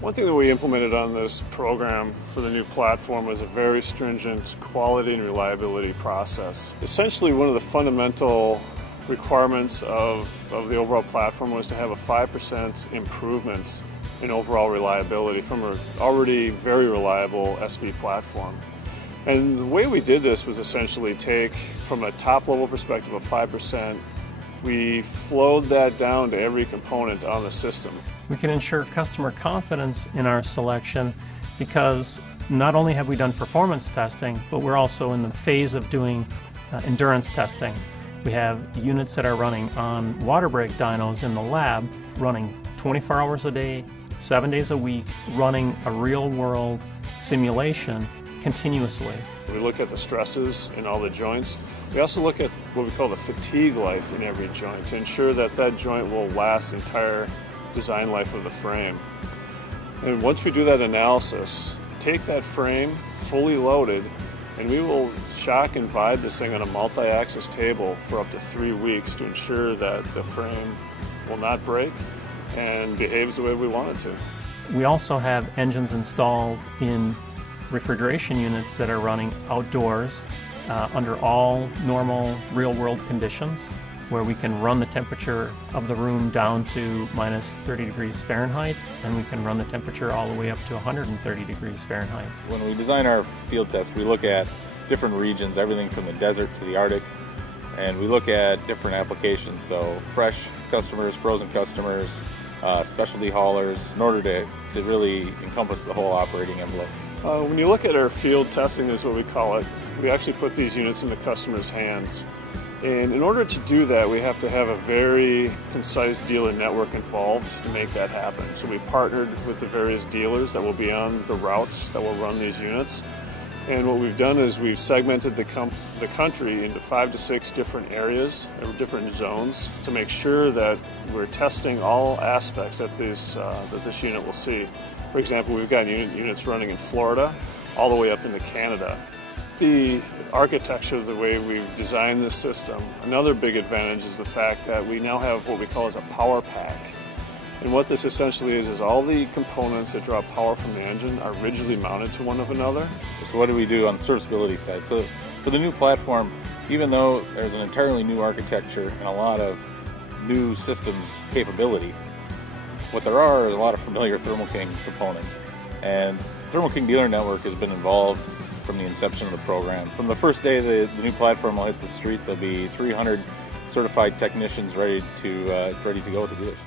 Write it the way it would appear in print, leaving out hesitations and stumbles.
One thing that we implemented on this program for the new platform was a very stringent quality and reliability process. Essentially, one of the fundamental requirements of the overall platform was to have a 5% improvement in overall reliability from an already very reliable SB platform. And the way we did this was essentially take, from a top-level perspective of 5%, we flowed that down to every component on the system. We can ensure customer confidence in our selection because not only have we done performance testing, but we're also in the phase of doing endurance testing. We have units that are running on water brake dynos in the lab, running 24 hours a day, 7 days a week, running a real-world simulation continuously. We look at the stresses in all the joints. We also look at what we call the fatigue life in every joint to ensure that that joint will last the entire design life of the frame. And once we do that analysis, take that frame fully loaded, and we will shock and vibe this thing on a multi-axis table for up to 3 weeks to ensure that the frame will not break and behaves the way we want it to. We also have engines installed in refrigeration units that are running outdoors under all normal real-world conditions, where we can run the temperature of the room down to minus 30 degrees Fahrenheit, and we can run the temperature all the way up to 130 degrees Fahrenheit. When we design our field test, we look at different regions, everything from the desert to the Arctic, and we look at different applications, so fresh customers, frozen customers, specialty haulers, in order to really encompass the whole operating envelope. When you look at our field testing, is what we call it, we actually put these units in the customer's hands. And in order to do that, we have to have a very concise dealer network involved to make that happen. So we partnered with the various dealers that will be on the routes that will run these units. And what we've done is we've segmented the country into 5 to 6 different areas, or different zones, to make sure that we're testing all aspects that this unit will see. For example, we've got units running in Florida all the way up into Canada. The architecture, the way we've designed this system, another big advantage is the fact that we now have what we call as a power pack. And what this essentially is all the components that draw power from the engine are rigidly mounted to one another. So what do we do on the serviceability side? So for the new platform, even though there's an entirely new architecture and a lot of new systems capability, what there are is a lot of familiar Thermo King components. And Thermo King Dealer Network has been involved from the inception of the program. From the first day the new platform will hit the street, there'll be 300 certified technicians ready to go with the dealers.